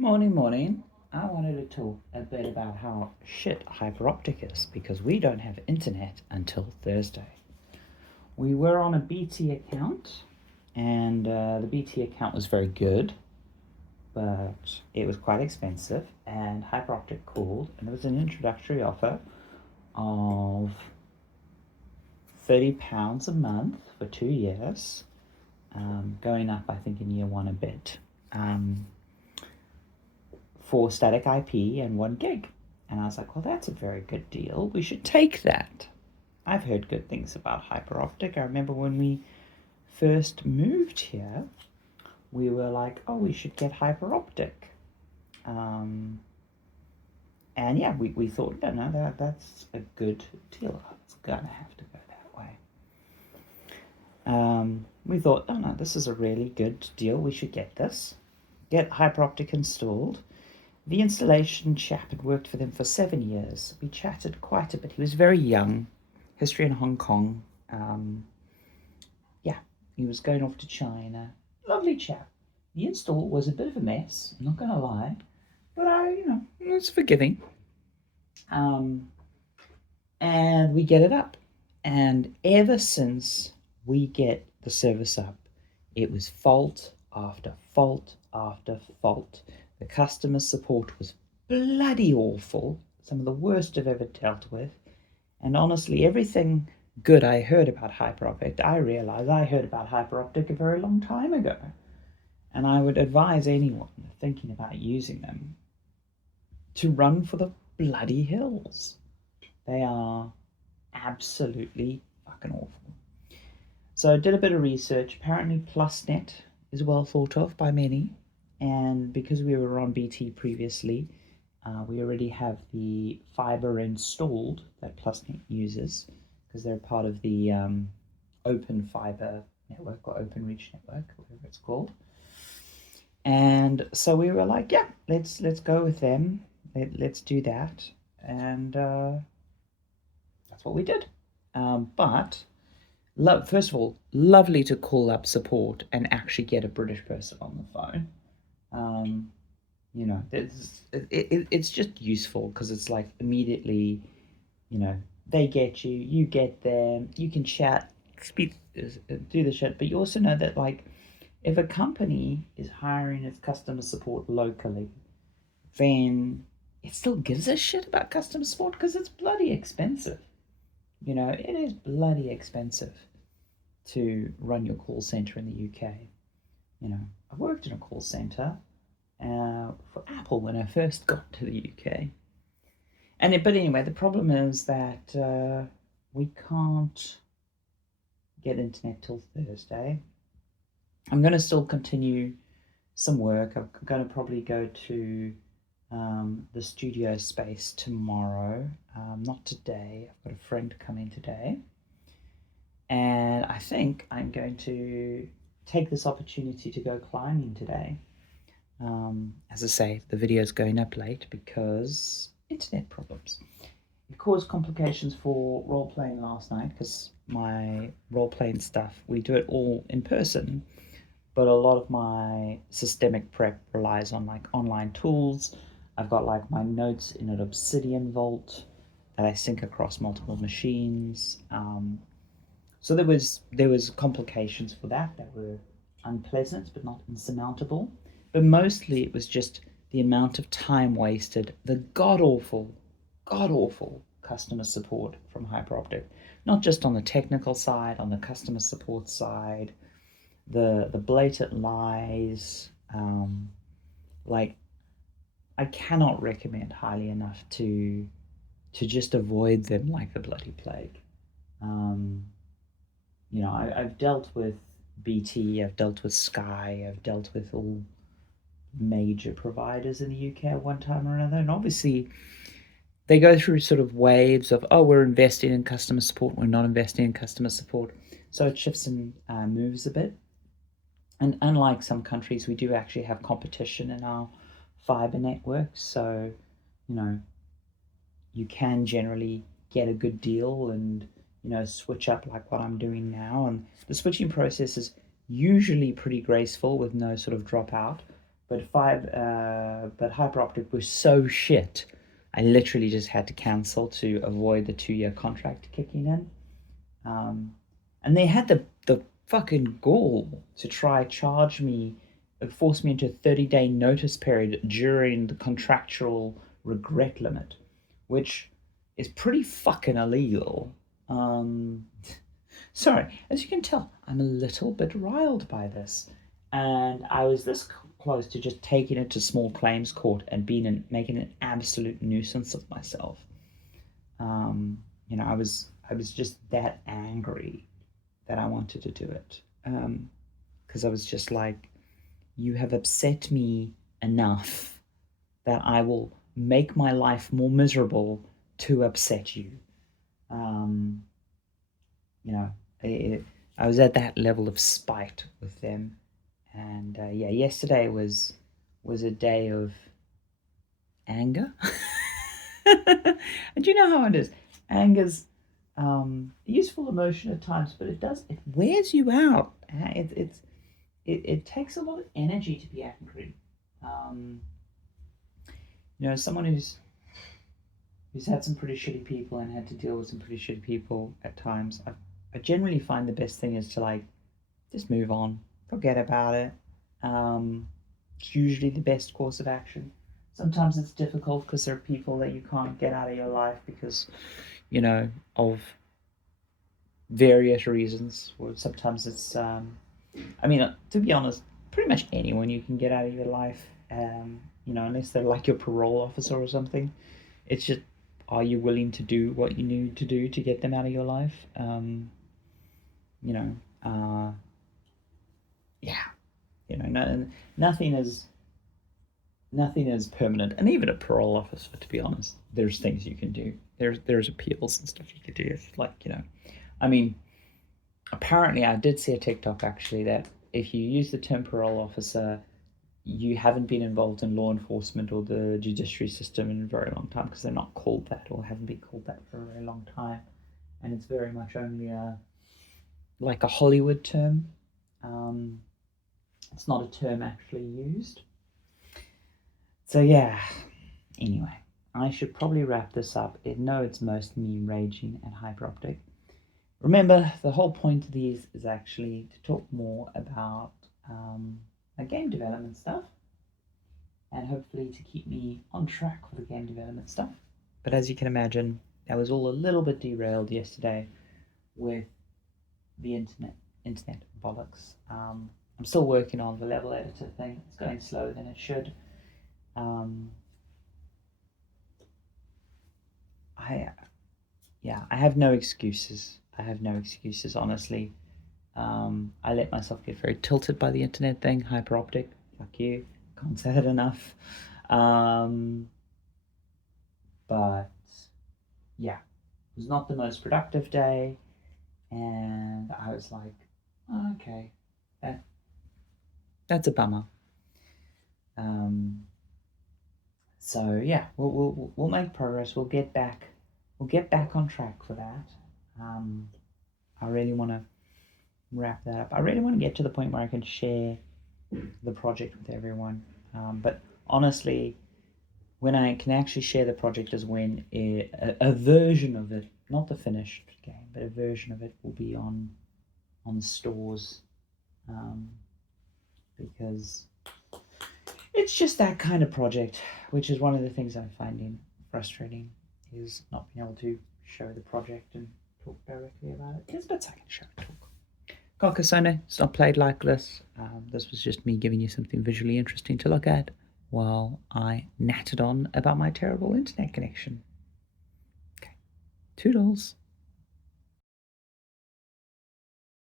Morning. I wanted to talk a bit about how shit hyperoptic is because we don't have internet until Thursday. We were on a BT account, and the BT account was very good, but it was quite expensive. And hyperoptic called, and there was an introductory offer of £30 a month for 2 years, going up, I think, in year one a bit. For static IP and 1 gig. And I was like, well, that's a very good deal. We should take that. I've heard good things about hyperoptic. I remember when we first moved here, we were like, oh, we should get hyperoptic. And yeah, we thought, no, that's a good deal. It's going to have to go that way. We thought, oh, no, this is a really good deal. We should get this. Get hyperoptic installed. The installation chap had worked for them for 7 years. We chatted quite a bit. He was very young, history in Hong Kong. Yeah, he was going off to China. Lovely chap. The install was a bit of a mess, I'm not going to lie, but it was forgiving. And we get it up. And ever since we get the service up, it was fault after fault after fault. The customer support was bloody awful, some of the worst I've ever dealt with. And honestly, everything good I heard about hyperoptic, I realized I heard about hyperoptic a very long time ago. And I would advise anyone thinking about using them to run for the bloody hills. They are absolutely fucking awful. So I did a bit of research. Apparently PlusNet is well thought of by many. And because we were on BT previously, we already have the fiber installed that PlusNet uses because they're part of the Open Fiber Network or Open Reach Network, whatever it's called. And so we were like, yeah, let's go with them. Let's do that. And that's what we did. But first of all, lovely to call up support and actually get a British person on the phone. It's just useful because it's like immediately, they get you, you get them, you can chat, speak, do the shit, but you also know that like if a company is hiring its customer support locally, then it still gives a shit about customer support because it's bloody expensive. It is bloody expensive to run your call center in the UK. I worked in a call center for Apple when I first got to the UK. But anyway, the problem is that we can't get internet till Thursday. I'm going to still continue some work. I'm going to probably go to the studio space tomorrow. Not today. I've got a friend coming today. And I think I'm going to take this opportunity to go climbing today. As I say, the video is going up late because internet problems. It caused complications for role-playing last night because my role-playing stuff, we do it all in person, but a lot of my systemic prep relies on like online tools. I've got like my notes in an Obsidian vault that I sync across multiple machines. So there was complications for that were unpleasant but not insurmountable. But mostly it was just the amount of time wasted, the god-awful customer support from hyperoptic. Not just on the technical side, on the customer support side, the blatant lies. Like, I cannot recommend highly enough to just avoid them like the bloody plague. I've dealt with BT, I've dealt with Sky, I've dealt with all major providers in the UK at one time or another, and obviously they go through sort of waves of, oh, we're investing in customer support, we're not investing in customer support, so it shifts and moves a bit. And unlike some countries, we do actually have competition in our fiber networks, so you can generally get a good deal and switch up like what I'm doing now. And the switching process is usually pretty graceful with no sort of dropout, but hyperoptic was so shit. I literally just had to cancel to avoid the 2-year contract kicking in. And they had the fucking gall to try charge me, force me into a 30-day notice period during the contractual regret limit, which is pretty fucking illegal. Sorry, as you can tell, I'm a little bit riled by this, and I was this close to just taking it to small claims court and making an absolute nuisance of myself. I was just that angry that I wanted to do it, because I was just like, you have upset me enough that I will make my life more miserable to upset you. Um, you know, I was at that level of spite with them, and yeah, yesterday was a day of anger. And you know how it is. Anger's a useful emotion at times, but it wears you out. It takes a lot of energy to be angry. Um, Someone who's had some pretty shitty people and had to deal with some pretty shitty people at times. I generally find the best thing is to like just move on, forget about it. It's usually the best course of action. Sometimes it's difficult because there are people that you can't get out of your life because, of various reasons. Or sometimes it's, to be honest, pretty much anyone you can get out of your life, unless they're like your parole officer or something. It's just, are you willing to do what you need to do to get them out of your life? You know, yeah, no, nothing is permanent, and even a parole officer, to be honest, there's things you can do. There's appeals and stuff you can do. It's like, I mean, apparently I did see a TikTok actually that if you use the term parole officer, you haven't been involved in law enforcement or the judiciary system in a very long time, because they're not called that or haven't been called that for a very long time, and it's very much only like a Hollywood term. It's not a term actually used. So yeah, anyway, I should probably wrap this up. No, it's most me raging at hyperoptic. Remember, the whole point of these is actually to talk more about game development stuff, and hopefully to keep me on track with the game development stuff. But as you can imagine, I was all a little bit derailed yesterday with the internet bollocks. I'm still working on the level editor thing. It's going slower than it should. I have no excuses. Honestly. I let myself get very tilted by the internet thing. Hyperoptic, fuck you. Can't say that enough. But yeah, it was not the most productive day, and I was like, oh, okay, that's a bummer. So yeah, we'll make progress. We'll get back on track for that. I really want to wrap that up. I really want to get to the point where I can share the project with everyone. But honestly, when I can actually share the project is when a version of it, not the finished game, but a version of it will be on stores, because it's just that kind of project, which is one of the things I'm finding frustrating, is not being able to show the project and talk directly about it. There's bits I can show and talk. Carcassonne, it's not played like this. This was just me giving you something visually interesting to look at while I nattered on about my terrible internet connection. Okay, toodles.